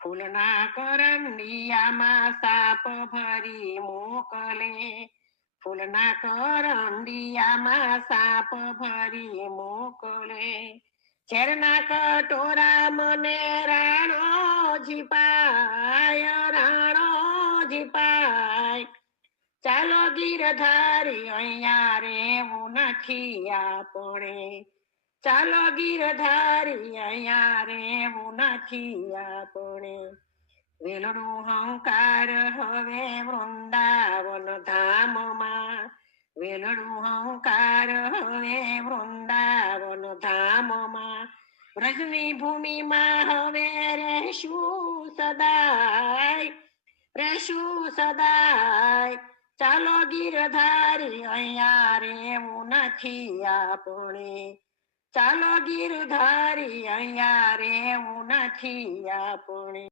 ફૂલના કરંડિયામાં સાપ ભરી મોકલે, ફૂલના કરંડિયામાં સાપ ભરી મોકલે, ઝેરના કટોરા મને રાણો ઝીપાય, રાણો ઝીપાય. ચાલો ગીરધારી અહીંયા રેવું નથી આપણે, ચાલો ગીરધારી અહીંયા રેવું નથી આપણે. વેલણું હંકાર હવે વૃંદાવન ધામમાં, વેલણું હંકાર હવે વૃંદાવન ધામમાં. વ્રજની ભૂમિમાં હવે રહેશું સદાય, રહેશું સદાય. ચાલો ગીરધારી અહીંયા રેવું નથી આપણે, ચાલો ગીરધારી અહીંયા રેવું નથી આપણે.